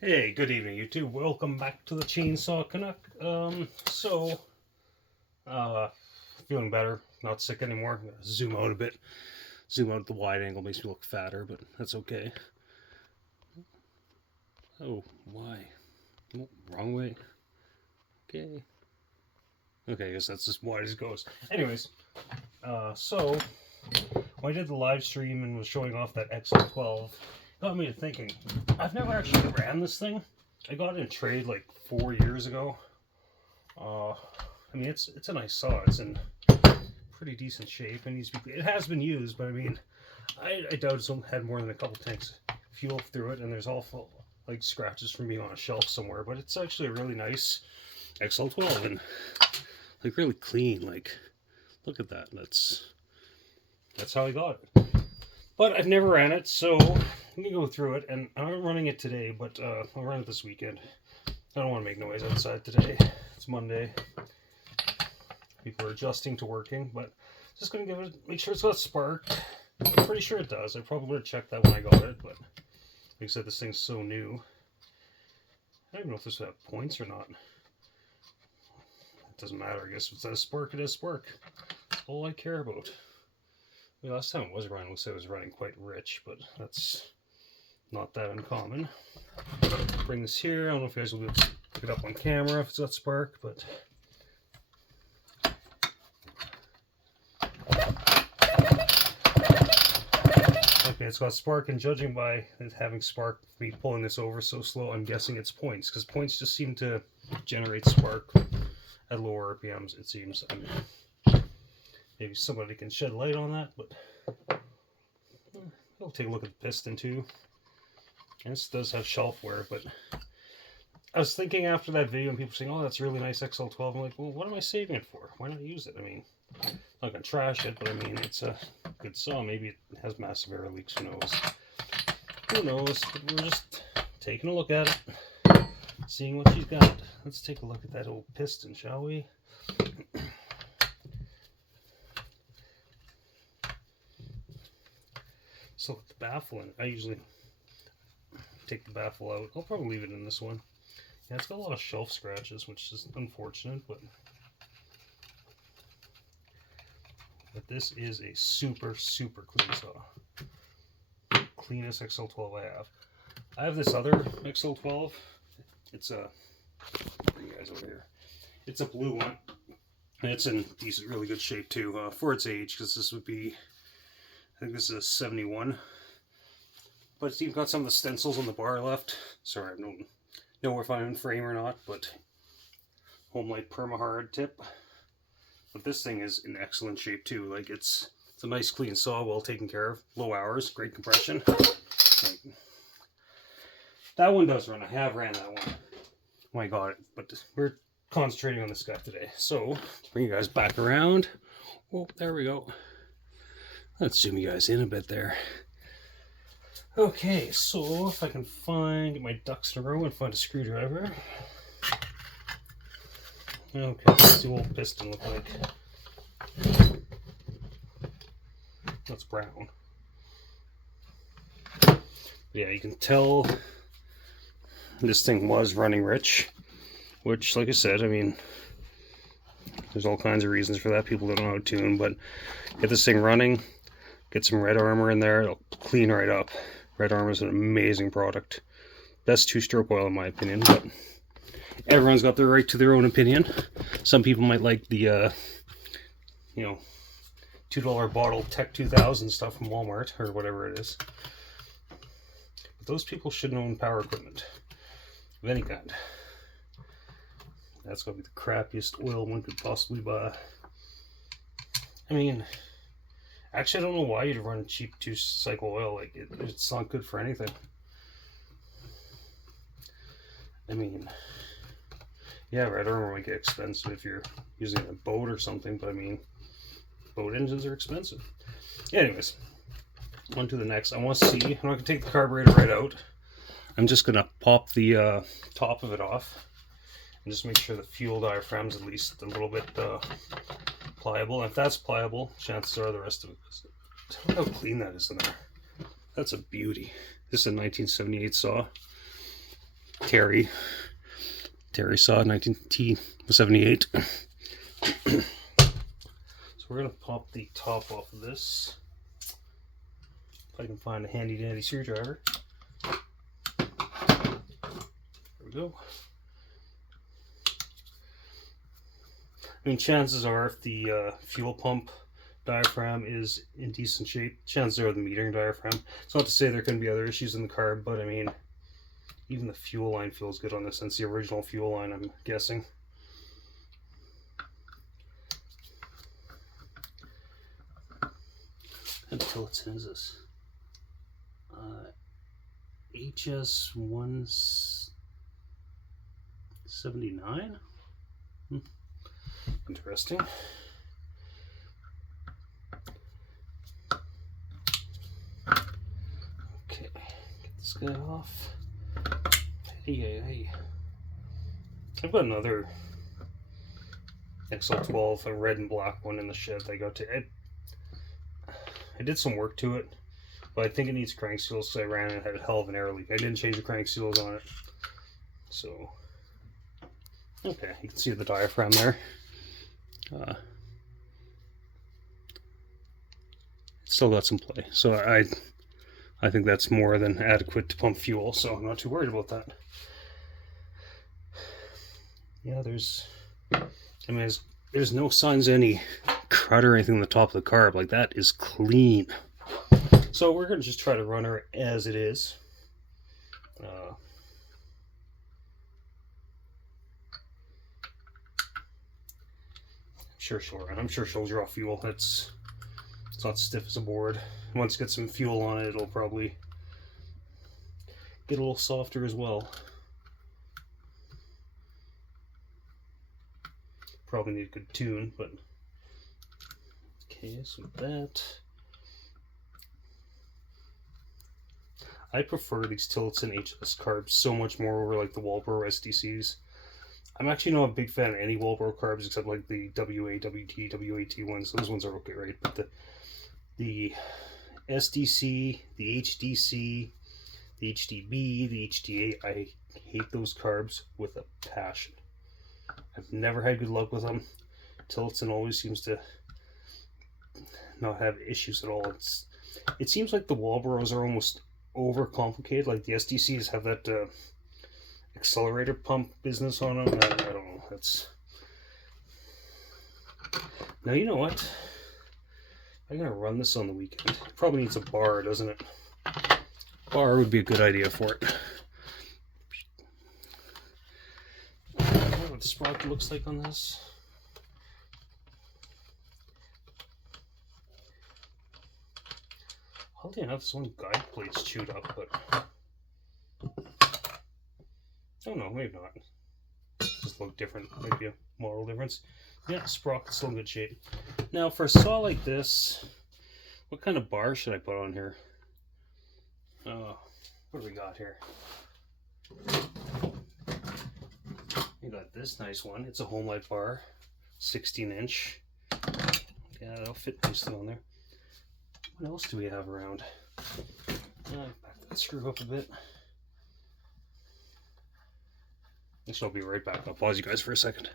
Hey, good evening, YouTube. Welcome back to the Chainsaw Canuck. So, uh, feeling better, not sick anymore. I'm gonna zoom out a bit. Zoom out at the wide angle makes me look fatter, but that's okay. Oh, why? Oh, wrong way. Okay. Okay, I guess that's as wide as it goes. Anyways, so when I did the live stream and was showing off that XL-12, it got me to thinking. I've never actually ran this thing. I got it in trade like 4 years ago. I mean, it's a nice saw. It's in pretty decent shape. It has been used, but I mean, I doubt it's had more than a couple tanks of fuel through it, and there's awful like scratches from being on a shelf somewhere. But it's actually a really nice XL-12 and like really clean. Like, look at that. That's how I got it. But I've never ran it, so let me go through it. And I'm running it today, but I'll run it this weekend. I don't want to make noise outside today. It's Monday. People are adjusting to working, but just gonna make sure it's got spark. I'm pretty sure it does. I probably would have checked that when I got it, but like I said, this thing's so new. I don't even know if this would have points or not. It doesn't matter. I guess if it says spark, it is spark. That's all I care about. I mean, last time it was running, looks like it was running quite rich, but that's not that uncommon. Bring this here. I don't know if you guys will be able to pick it up on camera if it's got spark, but okay, it's got spark, and judging by it having spark, me pulling this over so slow, I'm guessing it's points, because points just seem to generate spark at lower RPMs, it seems. I mean, maybe somebody can shed light on that, but I'll take a look at the piston too. And this does have shelf wear, but I was thinking after that video and people saying, oh, that's a really nice XL-12, I'm like, well, what am I saving it for? Why not use it? I mean, I'm not going to trash it, but I mean, it's a good saw. Maybe it has massive air leaks, who knows? Who knows? But we're just taking a look at it, seeing what she's got. Let's take a look at that old piston, shall we? So with the baffle in it, I usually take the baffle out. I'll probably leave it in this one. Yeah, it's got a lot of shelf scratches, which is unfortunate, but this is a super, super clean saw. Cleanest XL-12 I have. I have this other XL-12. It's a, bring you guys over here. It's a blue one. And it's in decent, really good shape too, for its age, because this would be, I think this is a 71. But it's even got some of the stencils on the bar left. Sorry, I don't know if I'm in frame or not, but homelite perma-hard tip. But this thing is in excellent shape too. Like it's a nice clean saw, well taken care of, low hours, great compression. Like, that one does run. I have ran that one when I got it, but we're concentrating on this guy today. So bring you guys back around. Oh, there we go. Let's zoom you guys in a bit there. Okay, so if I can get my ducks in a row and find a screwdriver. Okay, what's the old piston look like? That's brown. Yeah, you can tell this thing was running rich, which, like I said, I mean, there's all kinds of reasons for that. People don't know how to tune, but get this thing running, get some Red Armor in there, it'll clean right up. Red Armor is an amazing product. Best two-stroke oil in my opinion, but everyone's got the right to their own opinion. Some people might like the, $2 bottle Tech 2000 stuff from Walmart or whatever it is. But those people shouldn't own power equipment of any kind. That's going to be the crappiest oil one could possibly buy. I mean, actually, I don't know why you'd run cheap two-cycle oil. Like, it's not good for anything. I mean, yeah, Red Armor might get expensive if you're using a boat or something, but I mean, boat engines are expensive. Anyways, on to the next. I want to see, I'm not going to take the carburetor right out. I'm just going to pop the top of it off and just make sure the fuel diaphragm's at least a little bit pliable. And if that's pliable, chances are the rest of it is. Look how clean that is in there. That's a beauty. This is a 1978 saw. Terry saw 1978. So we're gonna pop the top off of this. If I can find a handy dandy screwdriver. There we go. I mean, chances are, if the fuel pump diaphragm is in decent shape, chances are the metering diaphragm. It's not to say there couldn't be other issues in the carb, but I mean, even the fuel line feels good on this, and it's the original fuel line, I'm guessing. Until it sends us HS179. Interesting. Okay, get this guy off. Hey. I've got another xl-12, a red and black one in the shed that I got to. I did some work to it, but I think it needs crank seals, so I ran and had a hell of an air leak. I didn't change the crank seals on it. So, okay, you can see the diaphragm there. Still got some play. So I think that's more than adequate to pump fuel, so I'm not too worried about that. Yeah, there's no signs of any crud or anything on the top of the carb. Like, that is clean. So we're going to just try to run her as it is. I'm sure she'll draw fuel. It's not stiff as a board. Once it gets some fuel on it, it'll probably get a little softer as well. Probably need a good tune, but okay, so that. I prefer these Tillotson HS carbs so much more over like the Walbro SDCs. I'm actually not a big fan of any Walbro carbs except like the WA, WT, WAT ones. Those ones are okay, right? But the SDC, the HDC, the HDB, the HDA, I hate those carbs with a passion. I've never had good luck with them. Tillotson always seems to not have issues at all. It seems like the Walbros are almost overcomplicated. Like the SDCs have that accelerator pump business on them. I don't know. Now, you know what? I'm gonna run this on the weekend. It probably needs a bar, doesn't it? Bar would be a good idea for it. I don't know what the sprocket looks like on this. Oddly enough, this one guide plate's chewed up, but oh no, maybe not. Just look different, maybe a model difference. Yeah, sprocket's still in good shape. Now, for a saw like this, what kind of bar should I put on here? What do we got here? We got this nice one. It's a homelite bar, 16-inch. Yeah, that'll fit nicely on there. What else do we have around? Back that screw up a bit. I'll be right back. I'll pause you guys for a second.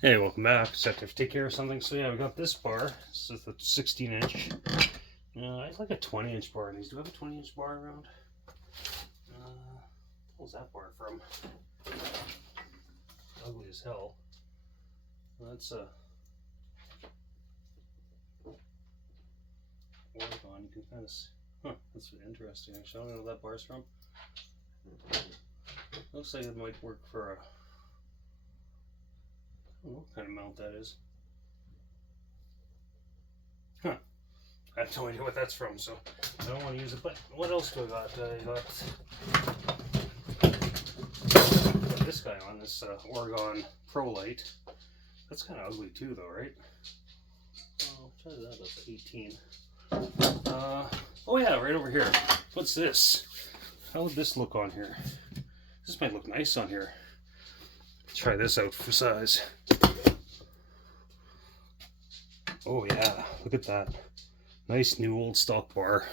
Hey, welcome back. Just have to take care of something. So yeah, we got this bar. This is the 16-inch. I like a 20-inch bar in these. Do I have a 20-inch bar around? What was that bar from? Ugly as hell. Well, that's a Oregon. You can kind of see. Huh, that's interesting. Actually, I don't know where that bar's from. Looks like it might work for a. I don't know what kind of mount that is. Huh. I have no idea what that's from, so I don't want to use it. But what else do I got? I got this guy on, this Oregon Pro Light. That's kind of ugly too, though, right? Oh, try that. That's 18. Oh yeah, right over here. What's this? How would this look on here? This might look nice on here. Try this out for size. Oh yeah, look at that. Nice new old stock bar.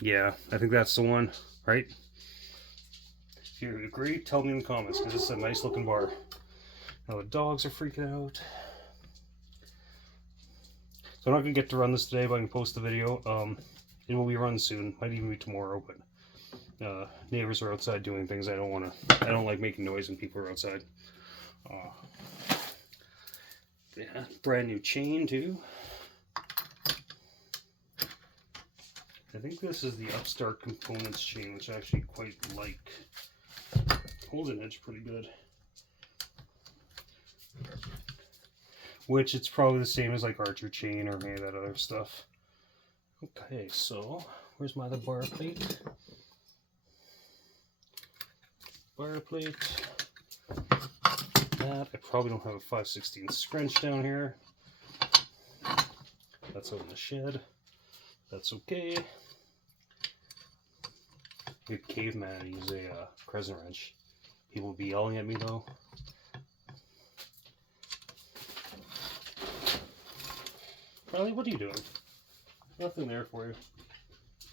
Yeah, I think that's the one, right? If you agree, tell me in the comments, because this is a nice looking bar. Now the dogs are freaking out. So I'm not going to get to run this today, but I can post the video. It will be run soon. Might even be tomorrow, but neighbors are outside doing things. I don't like making noise when people are outside. Yeah, brand new chain too. I think this is the Upstart Components chain, which I actually quite like. Holds an edge pretty good. Which it's probably the same as like Archer chain or any of that other stuff. Okay, so where's my other bar plate? Bar plate. That I probably don't have a 5/16 scrunch down here. That's out in the shed. That's okay. Good caveman use a crescent wrench. He will be yelling at me though. Riley, what are you doing? Nothing there for you.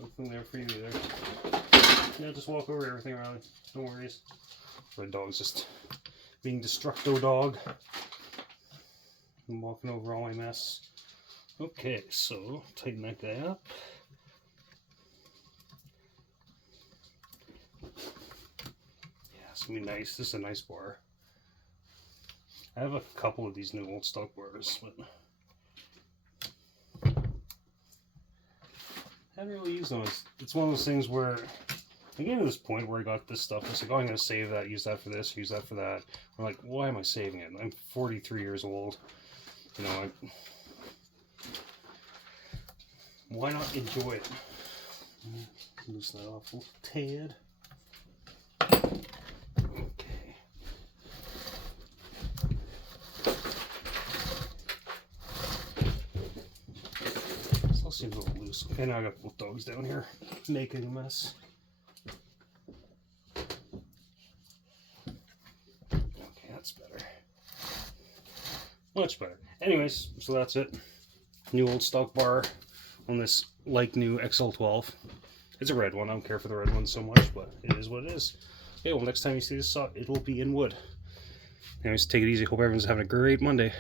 Nothing there for you either. Yeah, just walk over everything, Riley. No worries. My dog's just being destructo dog. I'm walking over all my mess. Okay, so tighten that guy up. Yeah, it's gonna be nice. This is a nice bar. I have a couple of these new old stock bars, but I haven't really used them. It's one of those things where I get to this point where I got this stuff. It's like, oh, I'm going to save that, use that for this, use that for that. I'm like, why am I saving it? I'm 43 years old. You know, why not enjoy it? Loosen that off a little tad. Okay. Still seems a little loose. Okay, now I got both dogs down here making a mess. Okay, that's better. Much better. Anyways, so that's it. New old stock bar on this like new XL-12. It's a red one. I don't care for the red one so much, but it is what it is. Okay, well, next time you see this saw, it'll be in wood. Anyways, take it easy. Hope everyone's having a great Monday.